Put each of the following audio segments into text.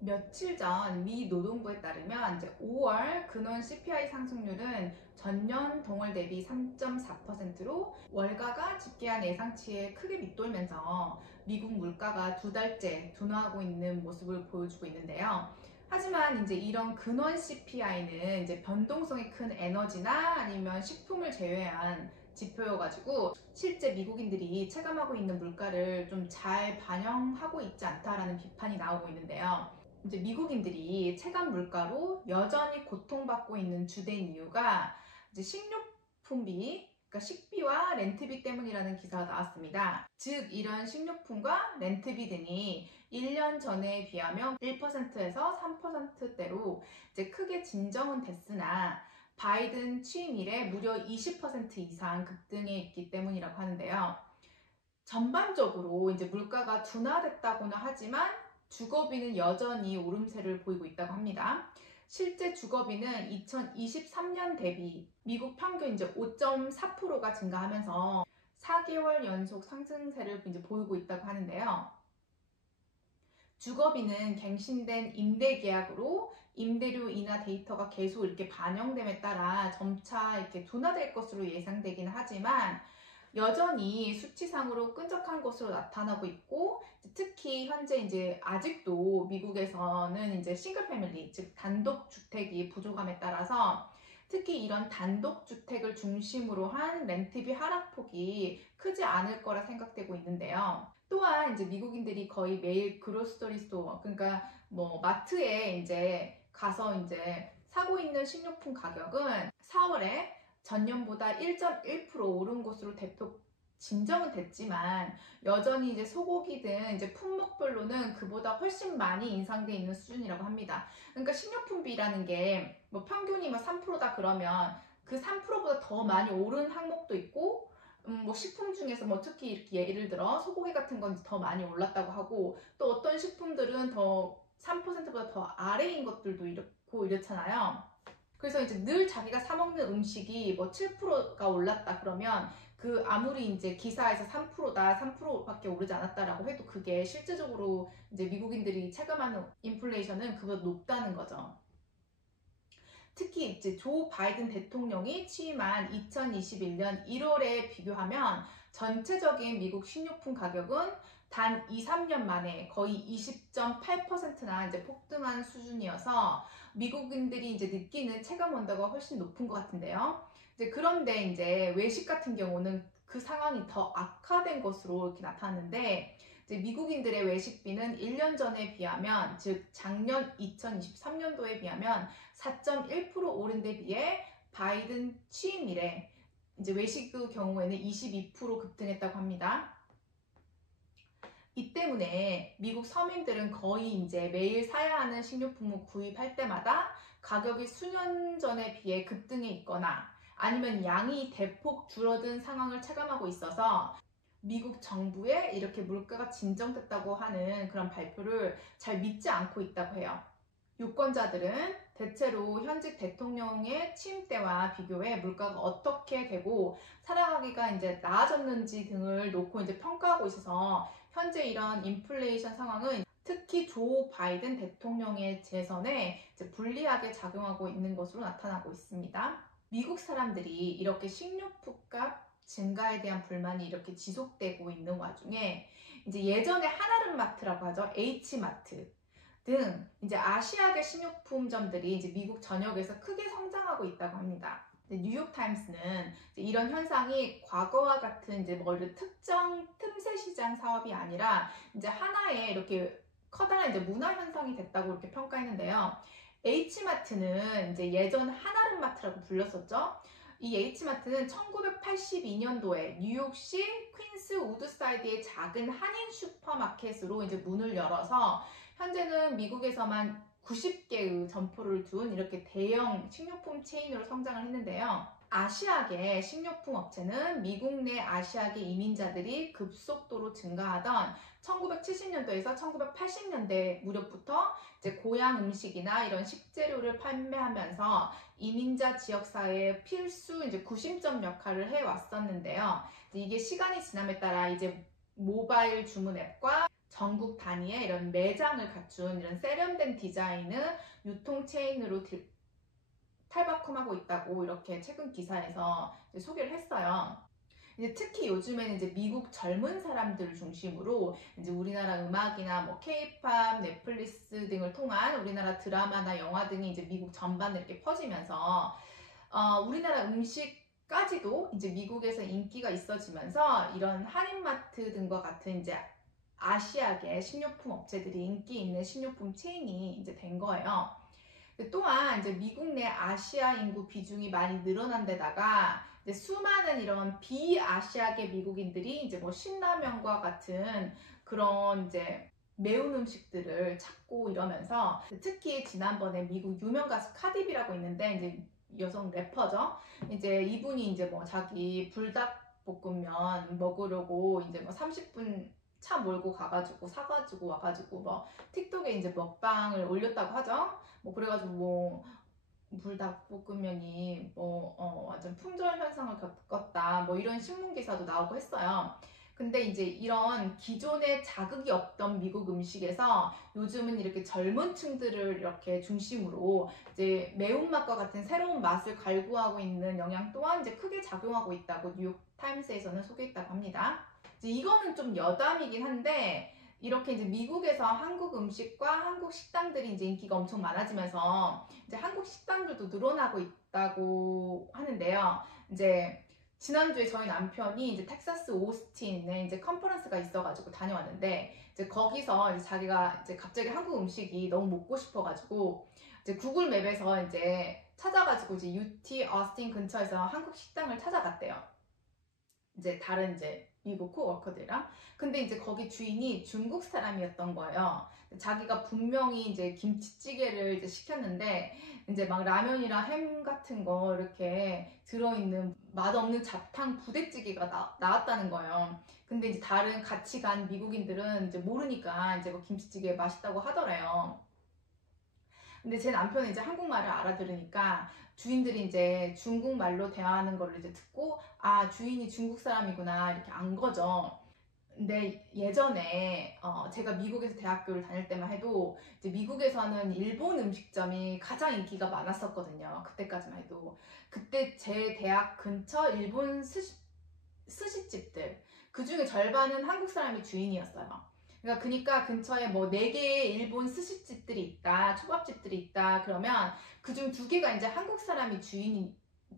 며칠 전 미 노동부에 따르면 이제 5월 근원 CPI 상승률은 전년 동월 대비 3.4%로 월가가 집계한 예상치에 크게 밑돌면서 미국 물가가 두 달째 둔화하고 있는 모습을 보여주고 있는데요. 하지만 이제 이런 근원 CPI는 이제 변동성이 큰 에너지나 아니면 식품을 제외한 지표여가지고 실제 미국인들이 체감하고 있는 물가를 좀 잘 반영하고 있지 않다라는 비판이 나오고 있는데요. 이제 미국인들이 체감 물가로 여전히 고통받고 있는 주된 이유가 이제 식료품비, 그러니까 식비와 렌트비 때문이라는 기사가 나왔습니다. 즉, 이런 식료품과 렌트비 등이 1년 전에 비하면 1%에서 3%대로 이제 크게 진정은 됐으나 바이든 취임 이래 무려 20% 이상 급등해 있기 때문이라고 하는데요. 전반적으로 이제 물가가 둔화됐다고는 하지만 주거비는 여전히 오름세를 보이고 있다고 합니다. 실제 주거비는 2023년 대비 미국 평균 이제 5.4%가 증가하면서 4개월 연속 상승세를 이제 보이고 있다고 하는데요. 주거비는 갱신된 임대 계약으로 임대료 인하 데이터가 계속 이렇게 반영됨에 따라 점차 이렇게 둔화될 것으로 예상되긴 하지만 여전히 수치상으로 끈적한 것으로 나타나고 있고, 특히 현재 이제 아직도 미국에서는 이제 싱글 패밀리, 즉 단독 주택이 부족함에 따라서 특히 이런 단독 주택을 중심으로 한 렌트비 하락폭이 크지 않을 거라 생각되고 있는데요. 또한 이제 미국인들이 거의 매일 그로서리 스토어, 그러니까 뭐 마트에 이제 가서 이제 사고 있는 식료품 가격은 4월에 전년보다 1.1% 오른 것으로 대폭 진정은 됐지만 여전히 이제 소고기 등 이제 품목별로는 그보다 훨씬 많이 인상돼 있는 수준이라고 합니다. 그러니까 식료품비라는 게 뭐 평균이 뭐 3%다 그러면 그 3%보다 더 많이 오른 항목도 있고 뭐 식품 중에서 뭐 특히 이렇게 예를 들어 소고기 같은 건 더 많이 올랐다고 하고 또 어떤 식품들은 더 3%보다 더 아래인 것들도 이렇고 이렇잖아요. 그래서 이제 늘 자기가 사 먹는 음식이 뭐 7%가 올랐다 그러면 그 아무리 이제 기사에서 3%다, 3%밖에 오르지 않았다라고 해도 그게 실제적으로 이제 미국인들이 체감하는 인플레이션은 그보다 높다는 거죠. 특히 이제 조 바이든 대통령이 취임한 2021년 1월에 비교하면 전체적인 미국 식료품 가격은 단 2, 3년 만에 거의 20.8%나 이제 폭등한 수준이어서 미국인들이 이제 느끼는 체감 온도가 훨씬 높은 것 같은데요. 이제 그런데 이제 외식 같은 경우는 그 상황이 더 악화된 것으로 이렇게 나타났는데 이제 미국인들의 외식비는 1년 전에 비하면 즉 작년 2023년도에 비하면 4.1% 오른 데 비해 바이든 취임 이래 이제 외식의 경우에는 22% 급등했다고 합니다. 이 때문에 미국 서민들은 거의 이제 매일 사야 하는 식료품을 구입할 때마다 가격이 수년 전에 비해 급등해 있거나 아니면 양이 대폭 줄어든 상황을 체감하고 있어서 미국 정부에 이렇게 물가가 진정됐다고 하는 그런 발표를 잘 믿지 않고 있다고 해요. 유권자들은 대체로 현직 대통령의 취임 때와 비교해 물가가 어떻게 되고 살아가기가 이제 나아졌는지 등을 놓고 이제 평가하고 있어서 현재 이런 인플레이션 상황은 특히 조 바이든 대통령의 재선에 이제 불리하게 작용하고 있는 것으로 나타나고 있습니다. 미국 사람들이 이렇게 식료품값 증가에 대한 불만이 이렇게 지속되고 있는 와중에 이제 예전에 한아름마트라고 하죠. H마트 등 이제 아시아계 식료품점들이 이제 미국 전역에서 크게 성장하고 있다고 합니다. 뉴욕타임스는 이런 현상이 과거와 같은 이제 뭐 특정 틈새 시장 사업이 아니라 이제 하나의 이렇게 커다란 이제 문화 현상이 됐다고 이렇게 평가했는데요. H마트는 이제 예전 한아름마트라고 불렸었죠. 이 H마트는 1982년도에 뉴욕시 퀸스 우드사이드의 작은 한인 슈퍼마켓으로 이제 문을 열어서 현재는 미국에서만 90개의 점포를 둔 이렇게 대형 식료품 체인으로 성장을 했는데요. 아시아계 식료품 업체는 미국 내 아시아계 이민자들이 급속도로 증가하던 1970년도에서 1980년대 무렵부터 이제 고향 음식이나 이런 식재료를 판매하면서 이민자 지역사회의 필수 이제 구심점 역할을 해왔었는데요. 이게 시간이 지남에 따라 이제 모바일 주문 앱과 전국 단위의 이런 매장을 갖춘 이런 세련된 디자인을 유통 체인으로 탈바꿈하고 있다고 이렇게 최근 기사에서 소개를 했어요. 이제 특히 요즘에는 이제 미국 젊은 사람들을 중심으로 이제 우리나라 음악이나 뭐 케이팝, 넷플릭스 등을 통한 우리나라 드라마나 영화 등이 이제 미국 전반에 이렇게 퍼지면서 우리나라 음식까지도 이제 미국에서 인기가 있어지면서 이런 한인마트 등과 같은 이제 아시아계 식료품 업체들이 인기 있는 식료품 체인이 이제 된 거예요. 또한 이제 미국 내 아시아 인구 비중이 많이 늘어난 데다가 이제 수많은 이런 비아시아계 미국인들이 이제 뭐 신라면과 같은 그런 이제 매운 음식들을 찾고 이러면서 특히 지난번에 미국 유명 가수 카디비라고 있는데 이제 여성 래퍼죠. 이제 이분이 이제 뭐 자기 불닭볶음면 먹으려고 이제 뭐 30분 차 몰고 가가지고 사가지고 와가지고 뭐 틱톡에 이제 먹방을 올렸다고 하죠. 뭐 그래가지고 뭐 불닭볶음면이 완전 품절 현상을 겪었다 뭐 이런 신문 기사도 나오고 했어요. 근데 이제 이런 기존에 자극이 없던 미국 음식에서 요즘은 이렇게 젊은 층들을 이렇게 중심으로 이제 매운맛과 같은 새로운 맛을 갈구하고 있는 영향 또한 이제 크게 작용하고 있다고 뉴욕 타임스에서는 소개했다고 합니다. 이제 이거는 좀 여담이긴 한데 이렇게 이제 미국에서 한국 음식과 한국 식당들이 이제 인기가 엄청 많아지면서 이제 한국 식당들도 늘어나고 있다고 하는데요. 이제 지난주에 저희 남편이 이제 텍사스 오스틴에 이제 컨퍼런스가 있어가지고 다녀왔는데 이제 거기서 이제 자기가 이제 갑자기 한국 음식이 너무 먹고 싶어가지고 이제 구글 맵에서 이제 찾아가지고 이제 UT 어스틴 근처에서 한국 식당을 찾아갔대요. 이제 다른 이제 미국 코워커들이랑. 근데 이제 거기 주인이 중국 사람이었던 거예요. 자기가 분명히 이제 김치찌개를 이제 시켰는데 이제 막 라면이랑 햄 같은 거 이렇게 들어있는 맛없는 잡탕 부대찌개가 나왔다는 거예요. 근데 이제 다른 같이 간 미국인들은 이제 모르니까 이제 뭐 김치찌개 맛있다고 하더래요. 근데 제 남편은 이제 한국말을 알아들으니까 주인들이 이제 중국말로 대화하는 걸 이제 듣고 아 주인이 중국 사람이구나 이렇게 안 거죠. 근데 예전에 제가 미국에서 대학교를 다닐 때만 해도 이제 미국에서는 일본 음식점이 가장 인기가 많았었거든요. 그때까지만 해도 그때 제 대학 근처 일본 스시집들 그 중에 절반은 한국 사람이 주인이었어요. 그러니까 근처에 뭐 4개의 일본 스시집들이 있다, 초밥집들이 있다, 그러면 그중 2개가 이제 한국 사람이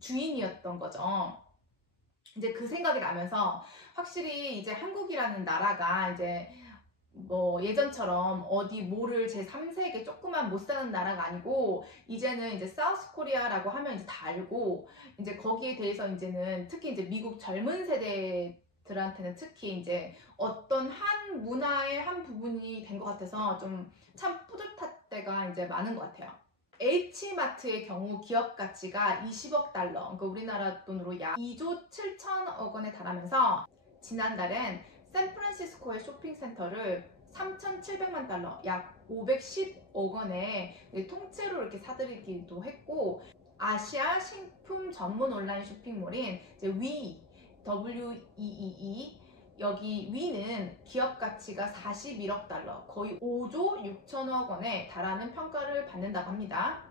주인이었던 거죠. 이제 그 생각이 나면서 확실히 이제 한국이라는 나라가 이제 뭐 예전처럼 어디 뭐를 제3세계 조그만 못 사는 나라가 아니고 이제는 이제 사우스 코리아라고 하면 이제 다 알고 이제 거기에 대해서 이제는 특히 이제 미국 젊은 세대들한테는 특히 이제 어떤 한 문화의 한 부분이 된 것 같아서 좀 참 뿌듯할 때가 이제 많은 것 같아요. H마트의 경우 기업 가치가 20억 달러, 그러니까 우리나라 돈으로 약 2조 7천억 원에 달하면서 지난달엔 샌프란시스코의 쇼핑센터를 3,700만 달러, 약 510억 원에 통째로 이렇게 사들이기도 했고 아시아 식품 전문 온라인 쇼핑몰인 이제 WEEE 여기 위는 기업 가치가 41억 달러, 거의 5조 6천억 원에 달하는 평가를 받는다고 합니다.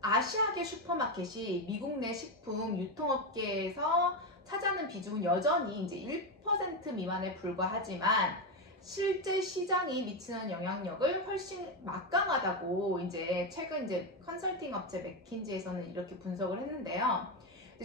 아시아계 슈퍼마켓이 미국 내 식품 유통업계에서 차지하는 비중은 여전히 이제 1% 미만에 불과하지만 실제 시장이 미치는 영향력을 훨씬 막강하다고 이제 최근 이제 컨설팅 업체 맥킨지에서는 이렇게 분석을 했는데요.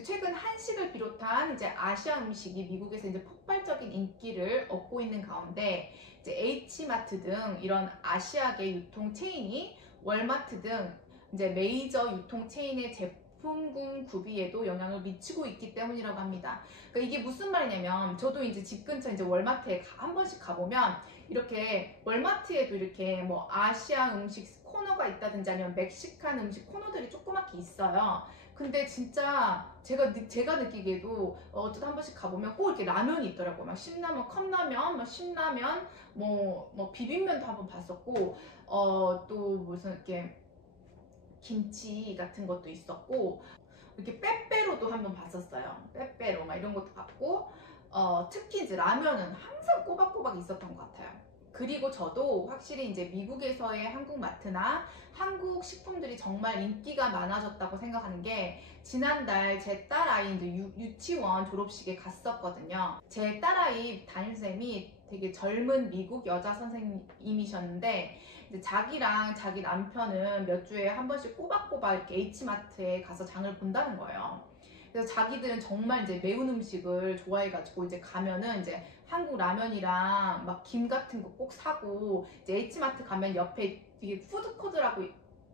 최근 한식을 비롯한 이제 아시아 음식이 미국에서 이제 폭발적인 인기를 얻고 있는 가운데 이제 H마트 등 이런 아시아계 유통 체인이 월마트 등 이제 메이저 유통 체인의 제품군 구비에도 영향을 미치고 있기 때문이라고 합니다. 그러니까 이게 무슨 말이냐면 저도 이제 집 근처 이제 월마트에 한 번씩 가보면 이렇게 월마트에도 이렇게 뭐 아시아 음식 코너가 있다든지 아니면 멕시칸 음식 코너들이 조그맣게 있어요. 근데 진짜 제가 느끼기에도 어쩌다 한 번씩 가보면 꼭 이렇게 라면이 있더라고요. 막 신라면, 컵라면, 막 신라면, 뭐 비빔면도 한 번 봤었고, 또 무슨 이렇게 김치 같은 것도 있었고, 이렇게 빼빼로도 한 번 봤었어요. 빼빼로 막 이런 것도 봤고, 특히 이제 라면은 항상 꼬박꼬박 있었던 것 같아요. 그리고 저도 확실히 이제 미국에서의 한국 마트나 한국 식품들이 정말 인기가 많아졌다고 생각하는 게, 지난달 제 딸아이 이제 유치원 졸업식에 갔었거든요. 제 딸아이 담임쌤이 되게 젊은 미국 여자 선생님이셨는데, 이제 자기랑 자기 남편은 몇 주에 한 번씩 꼬박꼬박 이렇게 H마트에 가서 장을 본다는 거예요. 그래서 자기들은 정말 이제 매운 음식을 좋아해가지고 이제 가면은 이제 한국 라면이랑 막 김 같은 거 꼭 사고, 이제 H마트 가면 옆에 이게 푸드코트라고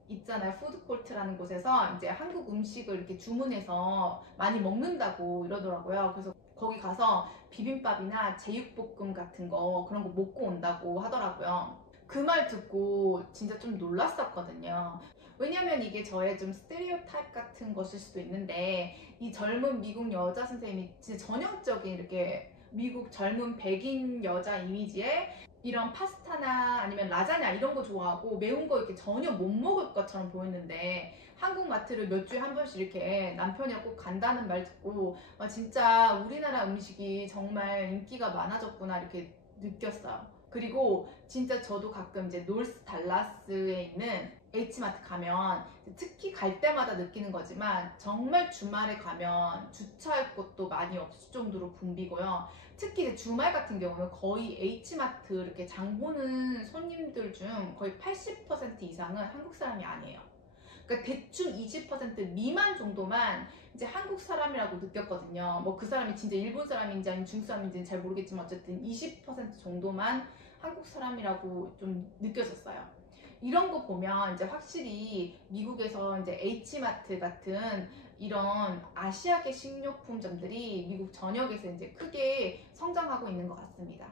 있잖아요. 푸드코트라는 곳에서 이제 한국 음식을 이렇게 주문해서 많이 먹는다고 이러더라고요. 그래서 거기 가서 비빔밥이나 제육볶음 같은 거 그런 거 먹고 온다고 하더라고요. 그 말 듣고 진짜 좀 놀랐었거든요. 왜냐면 이게 저의 좀 스테레오타입 같은 것일 수도 있는데, 이 젊은 미국 여자 선생님이 진짜 전형적인 이렇게 미국 젊은 백인 여자 이미지에 이런 파스타나 아니면 라자냐 이런 거 좋아하고 매운 거 이렇게 전혀 못 먹을 것처럼 보였는데, 한국 마트를 몇 주에 한 번씩 이렇게 남편이랑 꼭 간다는 말 듣고 진짜 우리나라 음식이 정말 인기가 많아졌구나 이렇게 느꼈어요. 그리고 진짜 저도 가끔 이제 노스 달라스에 있는 H마트 가면 특히 갈 때마다 느끼는 거지만, 정말 주말에 가면 주차할 곳도 많이 없을 정도로 붐비고요. 특히 이제 주말 같은 경우는 거의 H마트 이렇게 장 보는 손님들 중 거의 80% 이상은 한국 사람이 아니에요. 그러니까 대충 20% 미만 정도만 이제 한국 사람이라고 느꼈거든요. 뭐 그 사람이 진짜 일본 사람인지 아니면 중국 사람인지는 잘 모르겠지만 어쨌든 20% 정도만 한국 사람이라고 좀 느껴졌어요. 이런 거 보면 이제 확실히 미국에서 이제 H마트 같은 이런 아시아계 식료품점들이 미국 전역에서 이제 크게 성장하고 있는 것 같습니다.